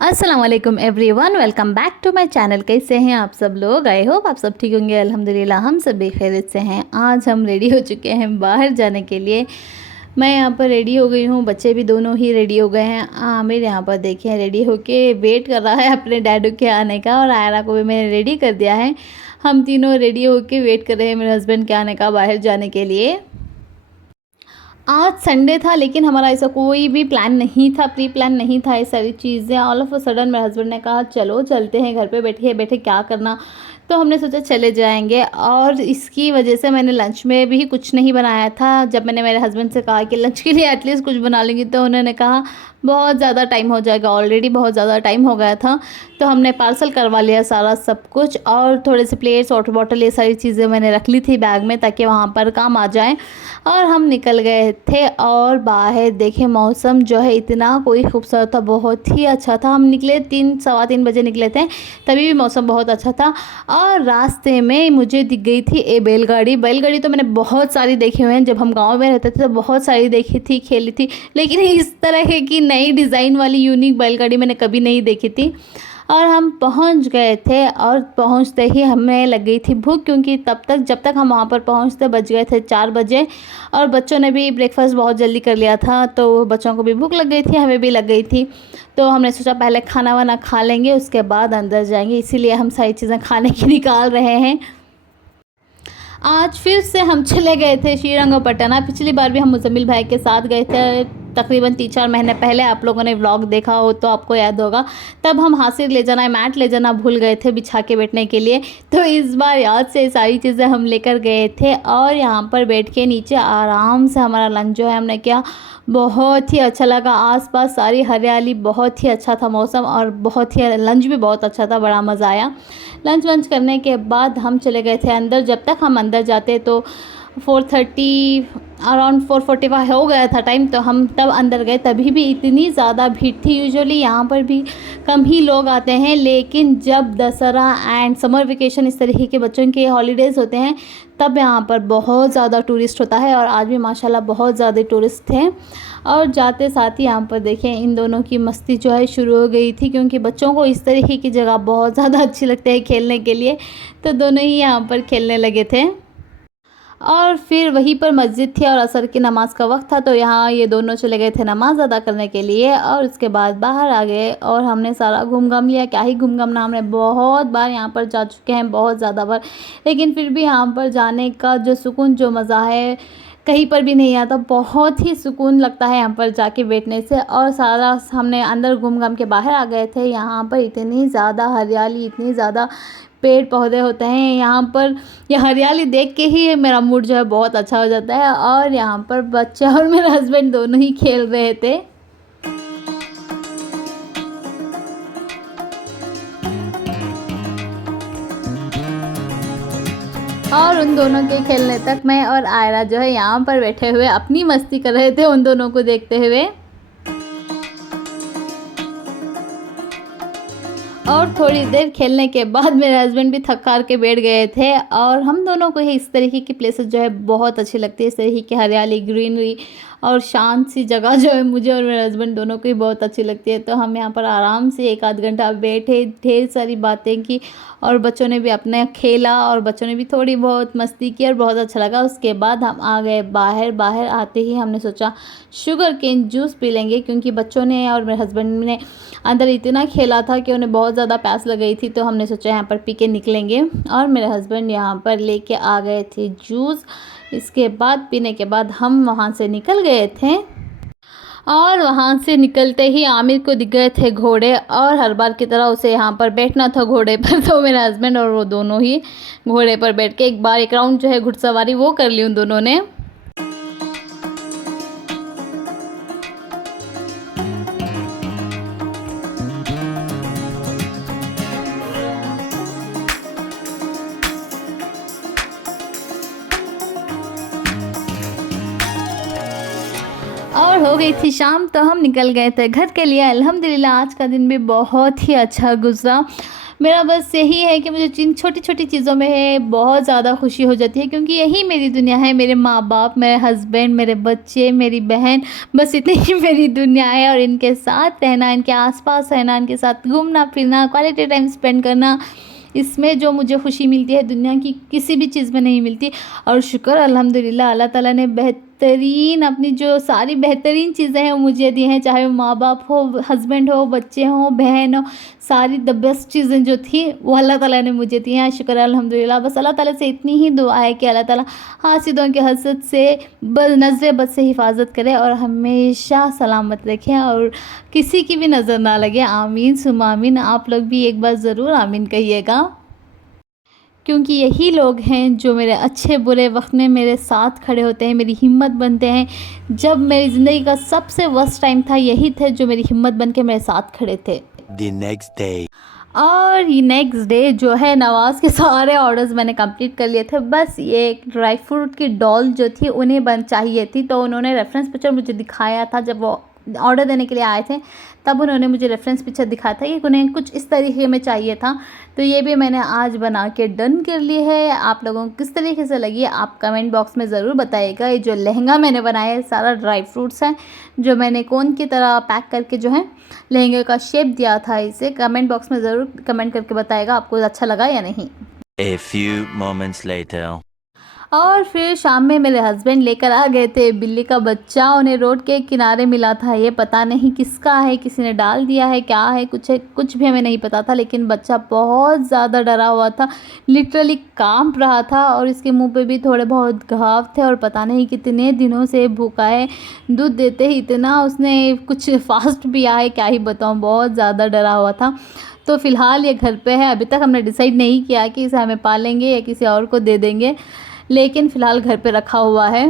अस्सलाम वालेकुम everyone, welcome back to my channel. कैसे हैं आप सब लोग? आई होप आप सब ठीक होंगे। अल्हम्दुलिल्लाह हम सब भी खैरियत से हैं। आज हम रेडी हो चुके हैं बाहर जाने के लिए। मैं यहाँ पर रेडी हो गई हूँ, बच्चे भी दोनों ही रेडी हो गए हैं। आमिर यहाँ पर देखिए रेडी होके वेट कर रहा है अपने डैडू के आने का, और आयरा को भी मैंने रेडी कर दिया है। हम तीनों रेडी होके वेट कर रहे हैं मेरे हस्बैंड के आने का बाहर जाने के लिए। आज संडे था लेकिन हमारा ऐसा कोई भी प्लान नहीं था, प्री प्लान नहीं था ये सारी चीज़ें। ऑल ऑफ अ सडन मेरे हस्बैंड ने कहा चलो चलते हैं, घर पे बैठे बैठे क्या करना। तो हमने सोचा चले जाएंगे, और इसकी वजह से मैंने लंच में भी कुछ नहीं बनाया था। जब मैंने मेरे हस्बैंड से कहा कि लंच के लिए एटलीस्ट कुछ बना लेंगी, तो उन्होंने कहा बहुत ज़्यादा टाइम हो जाएगा, ऑलरेडी बहुत ज़्यादा टाइम हो गया था। तो हमने पार्सल करवा लिया सारा सब कुछ, और थोड़े से प्लेट्स वाटर बॉटल ये सारी चीज़ें मैंने रख ली थी बैग में ताकि वहाँ पर काम आ जाए। और हम निकल गए थे, और बाहर देखे मौसम जो है इतना कोई खूबसूरत था, बहुत ही अच्छा था। हम निकले 3 सवा 3 बजे निकले थे, तभी भी मौसम बहुत अच्छा था। और रास्ते में मुझे दिख गई थी ए बैलगाड़ी। बैलगाड़ी तो मैंने बहुत सारी देखी हुई हैं, जब हम गांव में रहते थे तो बहुत सारी देखी थी, खेली थी, लेकिन इस तरह की नई डिज़ाइन वाली यूनिक बैलगाड़ी मैंने कभी नहीं देखी थी। और हम पहुंच गए थे, और पहुंचते ही हमें लग गई थी भूख, क्योंकि तब तक जब तक हम वहां पर पहुंचते बज गए थे 4 बजे। और बच्चों ने भी ब्रेकफास्ट बहुत जल्दी कर लिया था, तो बच्चों को भी भूख लग गई थी, हमें भी लग गई थी। तो हमने सोचा पहले खाना वाना खा लेंगे, उसके बाद अंदर जाएंगे, इसीलिए हम सारी चीज़ें खाने की निकाल रहे हैं। आज फिर से हम चले गए थे श्रीरंगपट्टना। पिछली बार भी हम मुजम्मिल भाई के साथ गए थे, तकरीबन 3-4 महीने पहले। आप लोगों ने व्लॉग देखा हो तो आपको याद होगा। तब हम हासिल ले जाना, मैट ले जाना भूल गए थे बिछा के बैठने के लिए। तो इस बार याद से सारी चीज़ें हम लेकर गए थे, और यहाँ पर बैठ के नीचे आराम से हमारा लंच जो है हमने किया। बहुत ही अच्छा लगा, आसपास सारी हरियाली, बहुत ही अच्छा था मौसम, और बहुत ही लंच भी बहुत अच्छा था, बड़ा मज़ा आया। लंच वंच करने के बाद हम चले गए थे अंदर। जब तक हम अंदर जाते तो 4:30 अराउंड 4:45 हो गया था टाइम, तो हम तब अंदर गए। तभी भी इतनी ज़्यादा भीड़ थी। यूजुअली यहाँ पर भी कम ही लोग आते हैं, लेकिन जब दशहरा एंड समर वेकेशन इस तरीके के बच्चों के हॉलीडेज़ होते हैं, तब यहाँ पर बहुत ज़्यादा टूरिस्ट होता है। और आज भी माशाल्लाह बहुत ज़्यादा टूरिस्ट थे। और जाते साथ ही यहाँ पर देखें इन दोनों की मस्ती जो है शुरू हो गई थी, क्योंकि बच्चों को इस तरीके की जगह बहुत ज़्यादा अच्छी लगती है खेलने के लिए। तो दोनों ही यहाँ पर खेलने लगे थे। और फिर वहीं पर मस्जिद थी, और असर की नमाज का वक्त था, तो यहाँ ये दोनों चले गए थे नमाज अदा करने के लिए। और उसके बाद बाहर आ गए, और हमने सारा घूम घाम लिया। क्या ही घूम घामना, हमने बहुत बार यहाँ पर जा चुके हैं, बहुत ज़्यादा बार, लेकिन फिर भी यहाँ पर जाने का जो सुकून, जो मज़ा है, कहीं पर भी नहीं आता। बहुत ही सुकून लगता है यहाँ पर जाके बैठने से। और सारा हमने अंदर घूम घाम के बाहर आ गए थे। यहाँ पर इतनी ज़्यादा हरियाली, इतनी ज़्यादा पेड़ पौधे होते हैं यहाँ पर। यह हरियाली देख के ही मेरा मूड जो है बहुत अच्छा हो जाता है। और यहाँ पर बच्चा और मेरा हस्बैंड दोनों ही खेल रहे थे। और उन दोनों के खेलने तक मैं और आयरा जो है यहाँ पर बैठे हुए अपनी मस्ती कर रहे थे, उन दोनों को देखते हुए। और थोड़ी देर खेलने के बाद मेरे हस्बैंड भी थक हार के बैठ गए थे। और हम दोनों को ही इस तरीके की प्लेसेस जो है बहुत अच्छी लगती है, इस तरीके की हरियाली, ग्रीनरी और शांत सी जगह जो है मुझे और मेरे हस्बैंड दोनों को ही बहुत अच्छी लगती है। तो हम यहाँ पर आराम से 1 आध घंटा बैठे, ढेर सारी बातें की, और बच्चों ने भी अपने खेला, और बच्चों ने भी थोड़ी बहुत मस्ती की, और बहुत अच्छा लगा। उसके बाद हम आ गए बाहर। बाहर आते ही हमने सोचा शुगर केन जूस पी लेंगे, क्योंकि बच्चों ने और मेरे हस्बैंड ने अंदर इतना खेला था कि उन्हें बहुत ज़्यादा प्यास लग गई थी। तो हमने सोचा यहाँ पर पी के निकलेंगे, और मेरे हस्बैंड यहाँ पर लेके आ गए थे जूस। इसके बाद पीने के बाद हम वहाँ से निकल गए थे। और वहाँ से निकलते ही आमिर को दिख गए थे घोड़े, और हर बार की तरह उसे यहाँ पर बैठना था घोड़े पर। तो मेरे हस्बैंड और वो दोनों ही घोड़े पर बैठ के एक बार एक राउंड जो है घुड़सवारी वो कर ली उन दोनों ने। और हो हो गई थी शाम, तो हम निकल गए थे घर के लिए। अल्हम्दुलिल्लाह आज का दिन भी बहुत ही अच्छा गुजरा। मेरा बस यही है कि मुझे जिन छोटी छोटी चीज़ों में है बहुत ज़्यादा खुशी हो जाती है, क्योंकि यही मेरी दुनिया है। मेरे माँ बाप, मेरे हस्बैंड, मेरे बच्चे, मेरी बहन, बस इतनी ही मेरी दुनिया है। और इनके साथ रहना, इनके आसपास रहना, इनके साथ घूमना फिरना, क्वालिटी टाइम स्पेंड करना, इसमें जो मुझे खुशी मिलती है दुनिया की किसी भी चीज़ में नहीं मिलती। और शुक्र अल्हम्दुलिल्लाह अल्लाह ताला ने बेहतरीन अपनी जो सारी बेहतरीन चीज़ें हैं वो मुझे दी हैं, चाहे वो माँ बाप हो, हस्बैंड हो, बच्चे हों, बहन हो, सारी द बेस्ट चीज़ें जो थी वो अल्लाह ताला ने मुझे दी हैं। शुक्र अल्हम्दुलिल्लाह। बस अल्लाह ताला से इतनी ही दुआ है कि अल्लाह ताला हासिदों के हसद से नज़र बद से हिफाजत करे और हमेशा सलामत रखें और किसी की भी नज़र ना लगे। आमीन सुम्मा आमीन। आप लोग भी एक बार ज़रूर आमीन कहिएगा, क्योंकि यही लोग हैं जो मेरे अच्छे बुरे वक्त में मेरे साथ खड़े होते हैं, मेरी हिम्मत बनते हैं। जब मेरी ज़िंदगी का सबसे वर्स्ट टाइम था, यही थे जो मेरी हिम्मत बन के मेरे साथ खड़े थे। The next day. और ये नेक्स्ट डे जो है, नवाज़ के सारे ऑर्डर्स मैंने कंप्लीट कर लिए थे। बस ये एक ड्राई फ्रूट की डॉल जो थी उन्हें बन चाहिए थी, तो उन्होंने रेफरेंस पिक्चर मुझे दिखाया था। जब वो ऑर्डर देने के लिए आए थे तब उन्होंने मुझे रेफरेंस पिक्चर दिखाया था कि उन्हें कुछ इस तरीके में चाहिए था। तो ये भी मैंने आज बना के डन कर ली है। आप लोगों को किस तरीके से लगी आप कमेंट बॉक्स में ज़रूर बताइएगा। ये जो लहंगा मैंने बनाया है सारा ड्राई फ्रूट्स है, जो मैंने कोन की तरह पैक करके जो है लहंगे का शेप दिया था। इसे कमेंट बॉक्स में ज़रूर कमेंट करके बताइएगा आपको अच्छा लगा या नहीं। A few moments later. और फिर शाम में मेरे हस्बैंड लेकर आ गए थे बिल्ली का बच्चा। उन्हें रोड के किनारे मिला था। ये पता नहीं किसका है, किसी ने डाल दिया है, क्या है, कुछ भी हमें नहीं पता था। लेकिन बच्चा बहुत ज़्यादा डरा हुआ था, लिटरली कांप रहा था और इसके मुंह पे भी थोड़े बहुत घाव थे और पता नहीं कितने दिनों से भूखा है। दूध देते ही इतना उसने कुछ फास्ट पिया है, क्या ही बताऊँ, बहुत ज़्यादा डरा हुआ था। तो फ़िलहाल ये घर पे है। अभी तक हमने डिसाइड नहीं किया कि इसे हमें पालेंगे या किसी और को दे देंगे, लेकिन फ़िलहाल घर पे रखा हुआ है।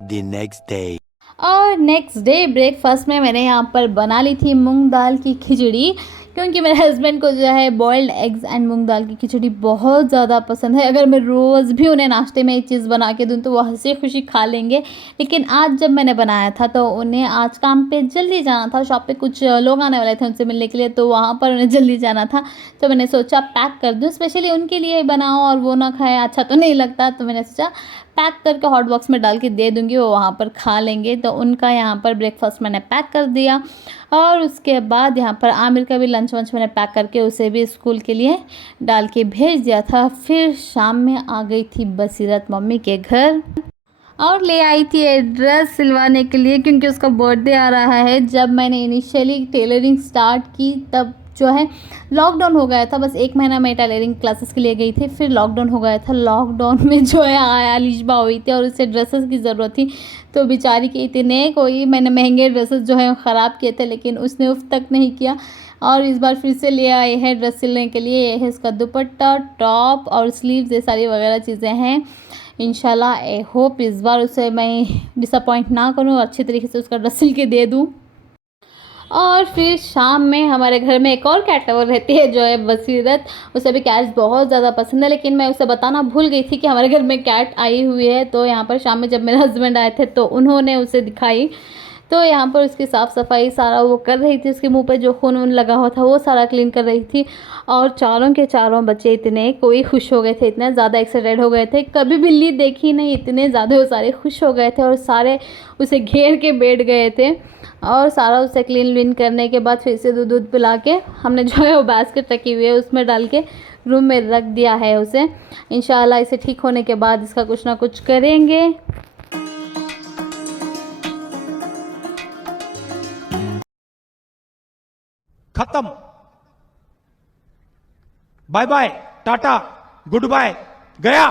The next day. और नेक्स्ट डे ब्रेकफास्ट में मैंने यहाँ पर बना ली थी मूंग दाल की खिचड़ी, क्योंकि मेरे हस्बैंड को जो है बॉइल्ड एग्स एंड मूंग दाल की खिचड़ी बहुत ज़्यादा पसंद है। अगर मैं रोज़ भी उन्हें नाश्ते में ये चीज़ बना के दूँ तो वो हंसी खुशी खा लेंगे। लेकिन आज जब मैंने बनाया था तो उन्हें आज काम पे जल्दी जाना था, शॉप पे कुछ लोग आने वाले थे उनसे मिलने के लिए, तो वहाँ पर उन्हें जल्दी जाना था। तो मैंने सोचा पैक कर दूँ, स्पेशली उनके लिए बनाओ और वो ना खाए, अच्छा तो नहीं लगता। तो मैंने सोचा पैक करके हॉट बॉक्स में डाल के दे दूँगी, वो वहाँ पर खा लेंगे। तो उनका यहाँ पर ब्रेकफास्ट मैंने पैक कर दिया और उसके बाद यहाँ पर आमिर का भी लंच वंच मैंने पैक करके उसे भी स्कूल के लिए डाल के भेज दिया था। फिर शाम में आ गई थी बसीरत मम्मी के घर और ले आई थी ड्रेस सिलवाने के लिए, क्योंकि उसका बर्थडे आ रहा है। जब मैंने इनिशियली टेलरिंग स्टार्ट की तब जो है लॉकडाउन हो गया था। बस 1 महीना मैं टेलरिंग क्लासेस के लिए गई थी, फिर लॉकडाउन हो गया था। लॉकडाउन में जो है आलिशबा हुई थी और उसे ड्रेसेस की ज़रूरत थी, तो बेचारी के इतने कोई मैंने महंगे ड्रेसेस जो है ख़राब किए थे, लेकिन उसने उफ तक नहीं किया। और इस बार फिर से ले आए हैं ड्रेस सिलने के लिए। ये है इसका दुपट्टा, टॉप और स्लीव्स, ये सारी वगैरह चीज़ें हैं। इंशाल्लाह आई होप इस बार उसे मैं डिसअपॉइंट ना करूँ, अच्छी तरीके से उसका ड्रेस सिल के दे दूँ। और फिर शाम में हमारे घर में एक और कैट लवर रहती है जो है बसीरत। उसे भी कैट्स बहुत ज़्यादा पसंद है, लेकिन मैं उसे बताना भूल गई थी कि हमारे घर में कैट आई हुई है। तो यहाँ पर शाम में जब मेरे हस्बैंड आए थे तो उन्होंने उसे दिखाई। तो यहाँ पर उसकी साफ़ सफाई सारा वो कर रही थी, उसके मुंह पे जो खून वून लगा हुआ था वो सारा क्लीन कर रही थी। और चारों के चारों बच्चे इतने कोई खुश हो गए थे, इतने ज़्यादा एक्साइटेड हो गए थे, कभी बिल्ली देखी नहीं, इतने ज़्यादा वो सारे खुश हो गए थे और सारे उसे घेर के बैठ गए थे। और सारा उसे क्लीन विन करने के बाद फिर से दूध पिला के हमने जो है वो बास्केट रखी हुई है उसमें डाल के रूम में रख दिया है उसे। इंशाल्लाह इसे ठीक होने के बाद इसका कुछ ना कुछ करेंगे। खत्म, bye bye, tata, goodbye, गया।